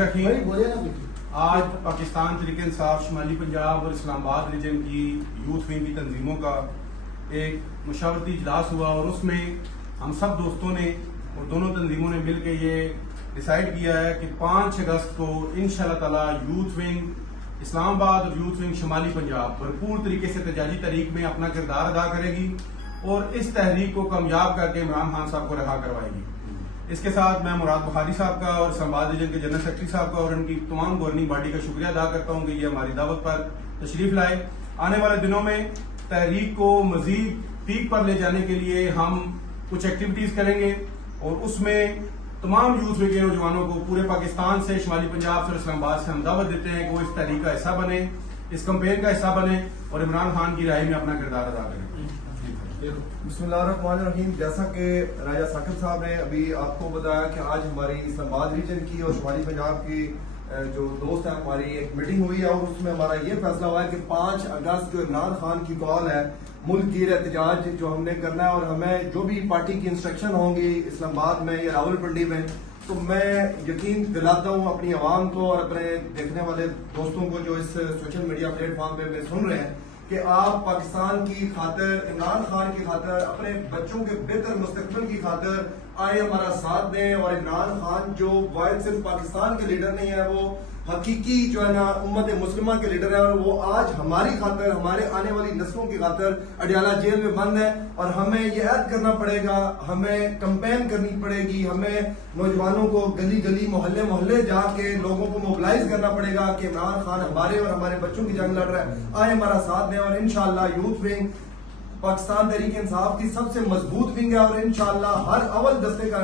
बिस्मिल्लाहिर्रहमानिर्रहीम। आज पाकिस्तान तहरीक इंसाफ शुमाली पंजाब और इस्लामाबाद रीजन की यूथ विंग की तंजीमों का एक मुशावरती इजलास हुआ और उसमें हम सब दोस्तों ने और दोनों तंजीमों ने मिल के ये डिसाइड किया है कि 5 अगस्त को इंशाअल्लाह ताला यूथ विंग इस्लामाबाद और यूथ विंग शुमाली पंजाब भरपूर तरीके से एहतजाजी तहरीक में अपना किरदार अदा करेगी और इस तहरीक को कामयाब करके इमरान खान साहब को रहा करवाएगी। इसके साथ मैं मुराद बुखारी साहब का और इस्लामाबाद रीजन के जनरल सेक्रेटरी साहब का और उनकी तमाम गवर्निंग बॉडी का शुक्रिया अदा करता हूँ कि ये हमारी दावत पर तशरीफ लाए। आने वाले दिनों में तहरीक को मजीद पीक पर ले जाने के लिए हम कुछ एक्टिविटीज करेंगे और उसमें तमाम यूथ विंग के नौजवानों को पूरे पाकिस्तान से, शुमाली पंजाब से और इस्लामाबाद से हम दावत देते हैं कि वो इस तहरीक का हिस्सा बने, इस कैंपेन का हिस्सा बने और इमरान खान की राय में अपना किरदार अदा करें। बिस्मिल्लाहिर्रहमानिर्रहीम। जैसा कि राजा साकिब साहब ने अभी आपको बताया कि आज हमारी इस्लामाबाद रीजन की और शुमाली पंजाब की जो दोस्त है हमारी एक मीटिंग हुई है और उसमें हमारा ये फैसला हुआ है कि 5 अगस्त जो इमरान खान की कॉल है मुल्क की एहतजाज जो हमने करना है और हमें जो भी पार्टी की इंस्ट्रक्शन होंगी इस्लामाबाद में या रावलपिंडी में, तो मैं यकीन दिलाता हूँ अपनी आवाम को और अपने देखने वाले दोस्तों को जो इस सोशल मीडिया प्लेटफॉर्म पे सुन रहे हैं कि आप पाकिस्तान की खातिर, इमरान खान की खातिर, अपने बच्चों के बेहतर मुस्तकबिल की खातिर आए हमारा साथ दें और इमरान खान जो वाहिद सिर्फ पाकिस्तान के लीडर नहीं है, वो हकीकी जो है ना उम्मत मुस्लिमा के लीडर है और वो आज हमारी खातिर, हमारे आने वाली नस्लों की खातिर अडियाला जेल में बंद है और हमें ये ऐद करना पड़ेगा, हमें कैंपेन करनी पड़ेगी, हमें नौजवानों को गली गली मोहल्ले मोहल्ले जाके लोगों को मोबिलाइज करना पड़ेगा कि इमरान खान हमारे और हमारे बच्चों की जंग लड़ रहा है, आए हमारा साथ दें और इंशाअल्लाह यूथ विंग पाकिस्तान तहरीक इंसाफ की सबसे मजबूत विंग है और इंशाअल्लाह हर अव्वल दस्ते का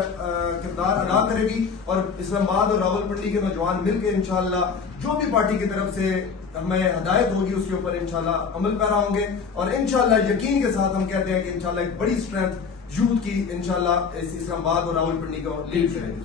किरदार अदा करेगी और इस्लामाबाद और रावलपिंडी के नौजवान मिलकर इंशाअल्लाह जो भी पार्टी की तरफ से हमें हदायत होगी उसके ऊपर इंशाअल्लाह अमल पैरा होंगे और इंशाअल्लाह यकीन के साथ हम कहते हैं कि इंशाअल्लाह एक बड़ी स्ट्रेंथ यूथ की इंशाअल्लाह इस इस्लामाबाद और रावलपिंडी को लीड करेगी।